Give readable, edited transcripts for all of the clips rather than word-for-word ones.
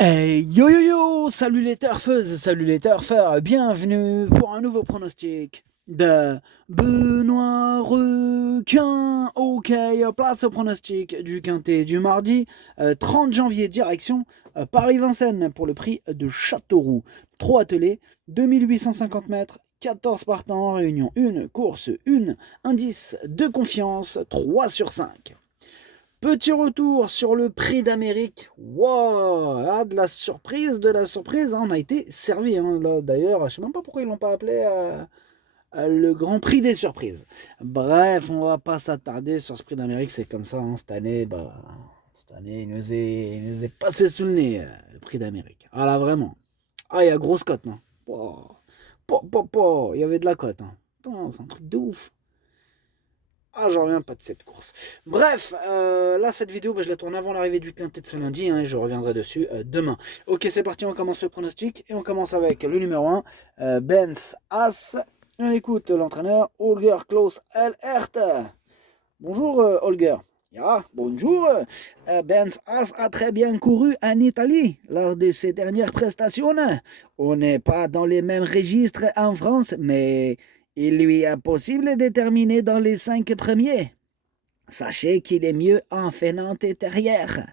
Hey yo yo yo, salut les turfeuses, salut les turfeurs, bienvenue pour un nouveau pronostic de Benoît Requin. Ok, place au pronostic du quintet du mardi 30 janvier, direction Paris-Vincennes pour le prix de Châteauroux. 3 attelés, 2850 mètres, 14 partants en réunion, une course, une indice de confiance, 3 sur 5. Petit retour sur le prix d'Amérique. Wow, ah, de la surprise, hein, on a été servi. Hein, d'ailleurs, je ne sais même pas pourquoi ils l'ont pas appelé le Grand Prix des surprises. Bref, on va pas s'attarder sur ce prix d'Amérique, c'est comme ça. Hein, cette année, il nous est passé sous le nez le prix d'Amérique. Ah là, vraiment. Ah, il y a grosse cote, non. Wow. Il y avait de la cote. Hein. C'est un truc de ouf. Ah, j'en reviens pas de cette course. Bref, là, cette vidéo, je la tourne avant l'arrivée du quintet de ce lundi, hein, et je reviendrai dessus demain. Ok, c'est parti, on commence le pronostic, et on commence avec le numéro 1, Benz As. On écoute l'entraîneur Holger Klaus Elert. Bonjour, Holger. Ja, bonjour. Benz As a très bien couru en Italie lors de ses dernières prestations. On n'est pas dans les mêmes registres en France, mais il lui est possible de terminer dans les 5 premiers. Sachez qu'il est mieux en venant derrière.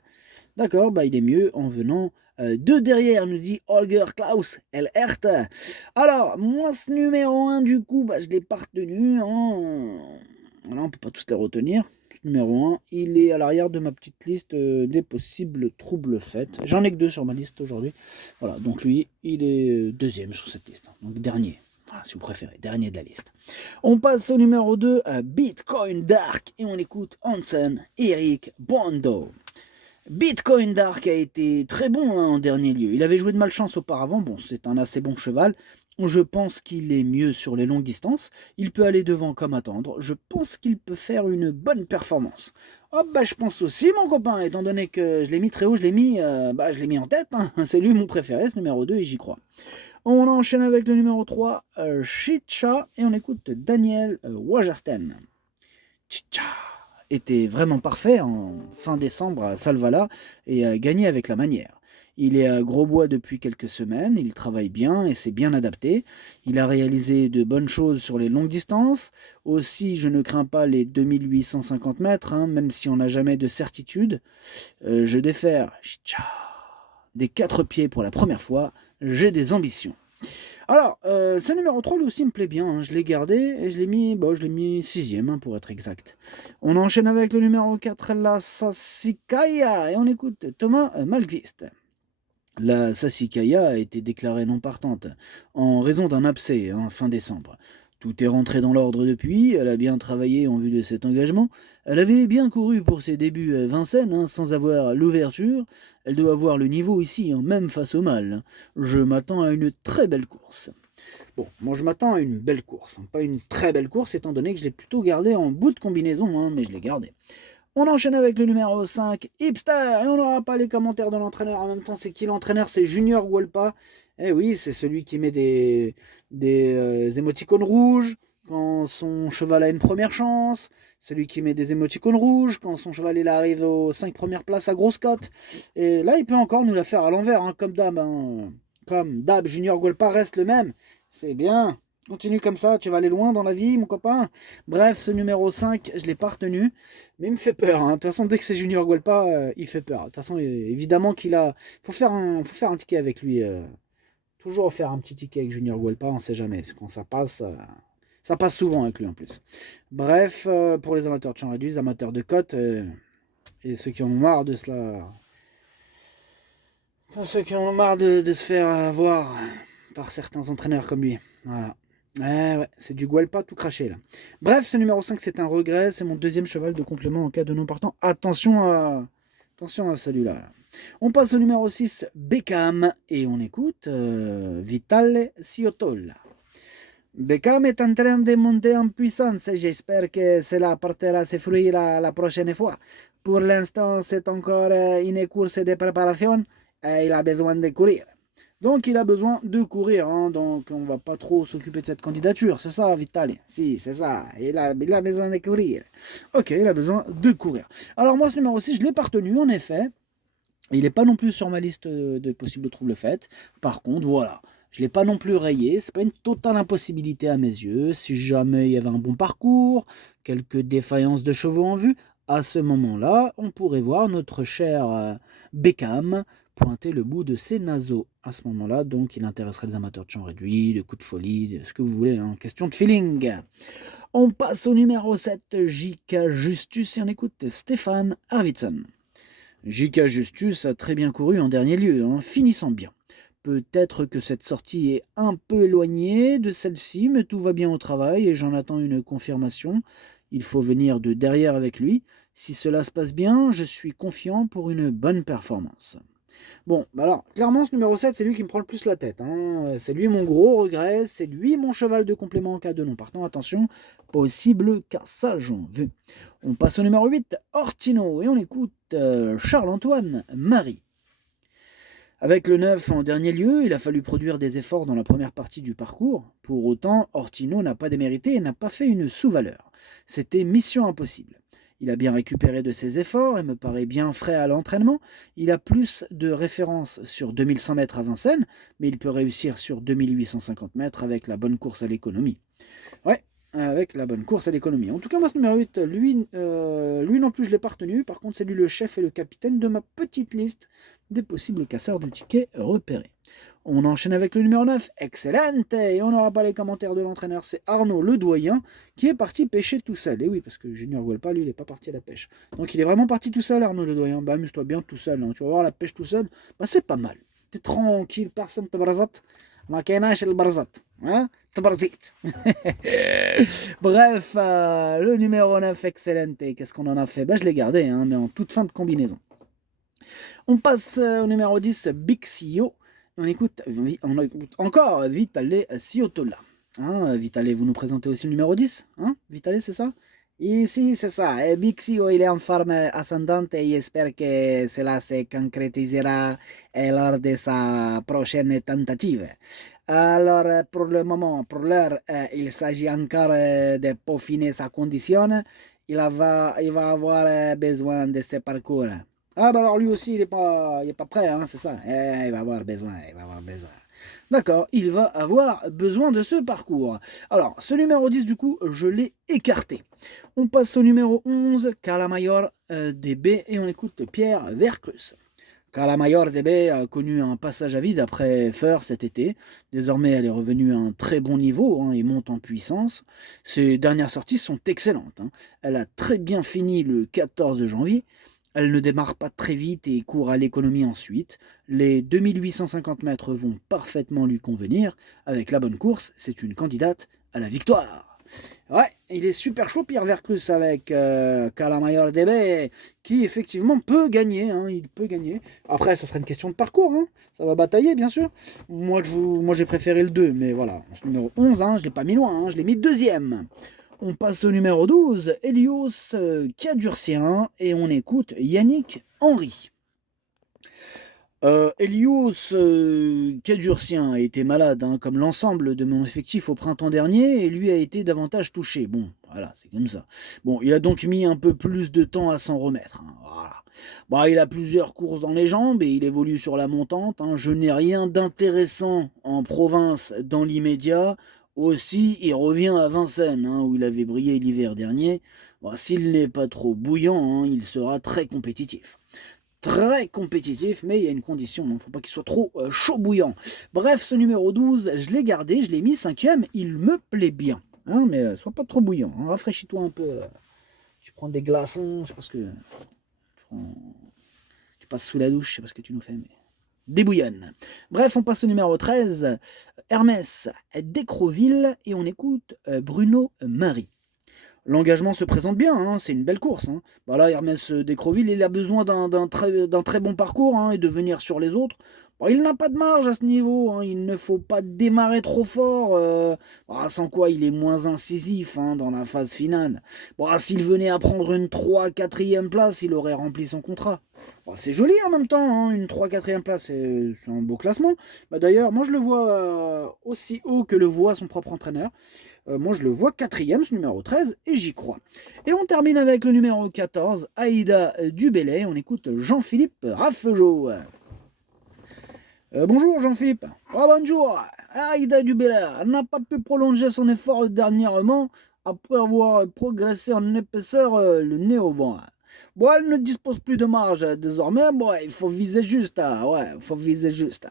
D'accord, il est mieux en venant de derrière, nous dit Holger Klaus Elert. Alors, moi, ce numéro 1, du coup, je l'ai pas retenu. Hein. Voilà, on peut pas tous les retenir. Numéro 1, il est à l'arrière de ma petite liste des possibles troubles faits. J'en ai que 2 sur ma liste aujourd'hui. Voilà, donc lui, il est deuxième sur cette liste. Donc dernier. Voilà, si vous préférez, dernier de la liste. On passe au numéro 2, Bitcoin Dark, et on écoute Hansen Eric Bondo. Bitcoin Dark a été très bon en dernier lieu. Il avait joué de malchance auparavant. Bon, c'est un assez bon cheval. Je pense qu'il est mieux sur les longues distances. Il peut aller devant comme attendre. Je pense qu'il peut faire une bonne performance. Hop, je pense aussi, mon copain, étant donné que je l'ai mis très haut, je l'ai mis en tête. Hein. C'est lui mon préféré, ce numéro 2, et j'y crois. On enchaîne avec le numéro 3, Chicha, et on écoute Daniel Wagersten. Chicha était vraiment parfait en fin décembre à Salvala et a gagné avec la manière. Il est à Grosbois depuis quelques semaines, il travaille bien et s'est bien adapté. Il a réalisé de bonnes choses sur les longues distances. Aussi, je ne crains pas les 2850 mètres, hein, même si on n'a jamais de certitude. Je défère des 4 pieds pour la première fois. J'ai des ambitions. Alors, ce numéro 3, lui aussi, me plaît bien. Hein. Je l'ai gardé et je l'ai mis 6ème, hein, pour être exact. On enchaîne avec le numéro 4, la Sassicaia. Et on écoute Thomas Malmqvist. La Sassicaia a été déclarée non partante en raison d'un abcès fin décembre. Tout est rentré dans l'ordre depuis, elle a bien travaillé en vue de cet engagement. Elle avait bien couru pour ses débuts à Vincennes, sans avoir l'ouverture. Elle doit avoir le niveau ici, même face au mal. Je m'attends à une très belle course. Bon, moi je m'attends à une belle course, pas une très belle course, étant donné que je l'ai plutôt gardé en bout de combinaison, mais je l'ai gardé. On enchaîne avec le numéro 5, Hipster, et on n'aura pas les commentaires de l'entraîneur en même temps. C'est qui l'entraîneur? C'est Junior Wolpa. Eh oui, c'est celui qui met des émoticônes rouges quand son cheval a une première chance, celui qui met des émoticônes rouges quand son cheval il arrive aux 5 premières places à grosse cote. Et là, il peut encore nous la faire à l'envers, comme d'hab. Hein. Comme d'hab, Junior Wolpa reste le même. C'est bien. Continue comme ça, tu vas aller loin dans la vie, mon copain. Bref, ce numéro 5, je ne l'ai pas retenu, mais il me fait peur. Hein. De toute façon, dès que c'est Junior Guelpa, il fait peur. De toute façon, évidemment qu'il a... faut faire un ticket avec lui. Toujours faire un petit ticket avec Junior Guelpa, on ne sait jamais. Quand ça passe souvent avec lui en plus. Bref, pour les amateurs de champ réduit, les amateurs de cote, et ceux qui en ont marre de cela... Ceux qui en ont marre de se faire avoir par certains entraîneurs comme lui. Voilà. Ouais, c'est du Guelpa tout craché là. Bref, ce numéro 5, c'est un regret. C'est mon deuxième cheval de complément en cas de non partant. Attention à celui-là. On passe au numéro 6, Beckham. Et on écoute Vitale Ciotola. Beckham est en train de monter en puissance. J'espère que cela portera ses fruits la prochaine fois. Pour l'instant, c'est encore une course de préparation. Et il a besoin de courir. Donc il a besoin de courir, donc on va pas trop s'occuper de cette candidature, c'est ça Vitali? Si, c'est ça, il a besoin de courir. Ok, il a besoin de courir. Alors moi ce numéro 6, je l'ai pas retenu en effet, Il n'est pas non plus sur ma liste de possibles troubles faits. Par contre, voilà, je ne l'ai pas non plus rayé. C'est pas une totale impossibilité à mes yeux. Si jamais il y avait un bon parcours, quelques défaillances de chevaux en vue, à ce moment-là, on pourrait voir notre cher Beckham pointer le bout de ses naseaux. À ce moment-là, donc, il intéresserait les amateurs de champ réduit, de coups de folie, de ce que vous voulez. Hein. Question de feeling. On passe au numéro 7, J.K. Justus, et on écoute Stéphane Arvidsson. J.K. Justus a très bien couru en dernier lieu, hein, finissant bien. Peut-être que cette sortie est un peu éloignée de celle-ci, mais tout va bien au travail et j'en attends une confirmation. Il faut venir de derrière avec lui. Si cela se passe bien, je suis confiant pour une bonne performance. Bon, bah alors, clairement, ce numéro 7, c'est lui qui me prend le plus la tête. Hein. C'est lui mon gros regret, c'est lui mon cheval de complément en cas de non partant. Attention, possible cassage en vue. On passe au numéro 8, Ortino, et on écoute Charles-Antoine Marie. Avec le 9 en dernier lieu, il a fallu produire des efforts dans la première partie du parcours. Pour autant, Ortino n'a pas démérité et n'a pas fait une sous-valeur. C'était mission impossible. Il a bien récupéré de ses efforts et me paraît bien frais à l'entraînement. Il a plus de références sur 2100 mètres à Vincennes, mais il peut réussir sur 2850 mètres avec la bonne course à l'économie. Ouais, avec la bonne course à l'économie. En tout cas, moi, ce numéro 8, lui non plus, je ne l'ai pas retenu. Par contre, c'est lui le chef et le capitaine de ma petite liste des possibles casseurs de tickets repérés. On enchaîne avec le numéro 9, Excellente, et on n'aura pas les commentaires de l'entraîneur, c'est Arnaud le doyen, qui est parti pêcher tout seul. Et oui, parce que Junior Guelpa, lui, il n'est pas parti à la pêche. Donc il est vraiment parti tout seul, Arnaud le doyen. Bah amuse-toi bien tout seul, hein. Tu vas voir la pêche tout seul, bah c'est pas mal. T'es tranquille, personne te brazate. Ma كايناش البرزات hein تبرزيت. Bref, le numéro 9, Excellente, qu'est-ce qu'on en a fait? Bah je l'ai gardé, hein, mais en toute fin de combinaison. On passe au numéro 10, Big CEO. On écoute encore Vitale Ciotola. Hein, Vitale, vous nous présentez aussi le numéro 10, hein? Vitale, c'est ça? Ici, c'est ça. Et Big CEO, il est en forme ascendante et j'espère que cela se concrétisera lors de sa prochaine tentative. Alors, pour le moment, pour l'heure, il s'agit encore de peaufiner sa condition. Il va avoir besoin de ce parcours. Ah, bah alors lui aussi, il est pas prêt, hein, c'est ça. Il va avoir besoin. D'accord, il va avoir besoin de ce parcours. Alors, ce numéro 10, du coup, je l'ai écarté. On passe au numéro 11, Calamayor DB, et on écoute Pierre Vercruz. Calamayor DB a connu un passage à vide après Feur cet été. Désormais, elle est revenue à un très bon niveau, hein, et monte en puissance. Ses dernières sorties sont excellentes. Hein. Elle a très bien fini le 14 janvier. Elle ne démarre pas très vite et court à l'économie ensuite. Les 2850 mètres vont parfaitement lui convenir. Avec la bonne course, c'est une candidate à la victoire. Ouais, il est super chaud Pierre Vercruz avec Calamayor DB qui effectivement peut gagner, hein, il peut gagner. Après, ça sera une question de parcours, hein, ça va batailler bien sûr. Moi j'ai préféré le 2, mais voilà, ce numéro 11, hein, je ne l'ai pas mis loin, hein, je l'ai mis deuxième. On passe au numéro 12, Helios Cadurcien, et on écoute Yannick Henry. Helios Cadurcien a été malade, hein, comme l'ensemble de mon effectif au printemps dernier, et lui a été davantage touché. Bon, voilà, c'est comme ça. Bon, il a donc mis un peu plus de temps à s'en remettre. Hein, voilà. Bah, il a plusieurs courses dans les jambes et il évolue sur la montante. Hein. Je n'ai rien d'intéressant en province dans l'immédiat. Aussi, il revient à Vincennes, hein, où il avait brillé l'hiver dernier. Bon, s'il n'est pas trop bouillant, hein, il sera très compétitif. Très compétitif, mais il y a une condition, il ne faut pas qu'il soit trop chaud bouillant. Bref, ce numéro 12, je l'ai gardé, je l'ai mis 5e, il me plaît bien. Hein, mais sois pas trop bouillant, hein, rafraîchis-toi un peu. Tu prends des glaçons, je sais pas ce que... Tu passes sous la douche, je sais pas ce que tu nous fais, mais... Débouillonne. Bref, on passe au numéro 13, Hermès d'Écroville, et on écoute Bruno Marie. L'engagement se présente bien, hein, c'est une belle course. Hein. Bah là, Hermès d'Écroville, il a besoin d'un très bon parcours, hein, et de venir sur les autres. Alors, il n'a pas de marge à ce niveau, hein, il ne faut pas démarrer trop fort, sans quoi il est moins incisif hein, dans la phase finale. S'il venait à prendre une 3-4e place, il aurait rempli son contrat. C'est joli en même temps, hein, une 3-4e place, c'est un beau classement. D'ailleurs, moi je le vois aussi haut que le voit son propre entraîneur. Moi je le vois 4e, ce numéro 13, et j'y crois. Et on termine avec le numéro 14, Aïda Dubélé. On écoute Jean-Philippe Raffegeau. Bonjour Jean-Philippe. Bonjour. Aïda Dubélé n'a pas pu prolonger son effort dernièrement après avoir progressé en épaisseur le nez au vent. Elle ne dispose plus de marge désormais. Il faut viser juste. Il faut viser juste.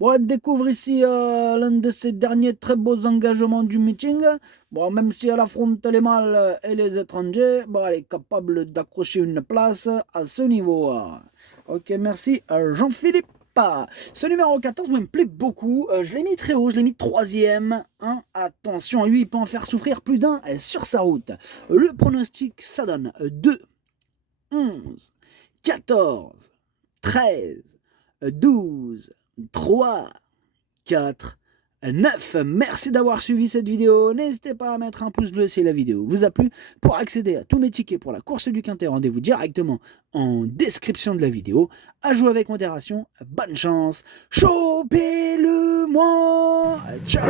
Elle découvre ici l'un de ses derniers très beaux engagements du meeting. Même si elle affronte les mâles et les étrangers, elle est capable d'accrocher une place à ce niveau. Ok, merci Jean-Philippe. Ce numéro 14, moi, il me plaît beaucoup. Je l'ai mis très haut, je l'ai mis 3e. Hein. Attention, lui, il peut en faire souffrir plus d'un sur sa route. Le pronostic, ça donne 2, 11, 14, 13, 12, 3, 4, 9. Merci d'avoir suivi cette vidéo. N'hésitez pas à mettre un pouce bleu si la vidéo vous a plu. Pour accéder à tous mes tickets pour la course du Quintet, rendez-vous directement en description de la vidéo. À jouer avec modération. Bonne chance. Chopez-le-moi. Ciao.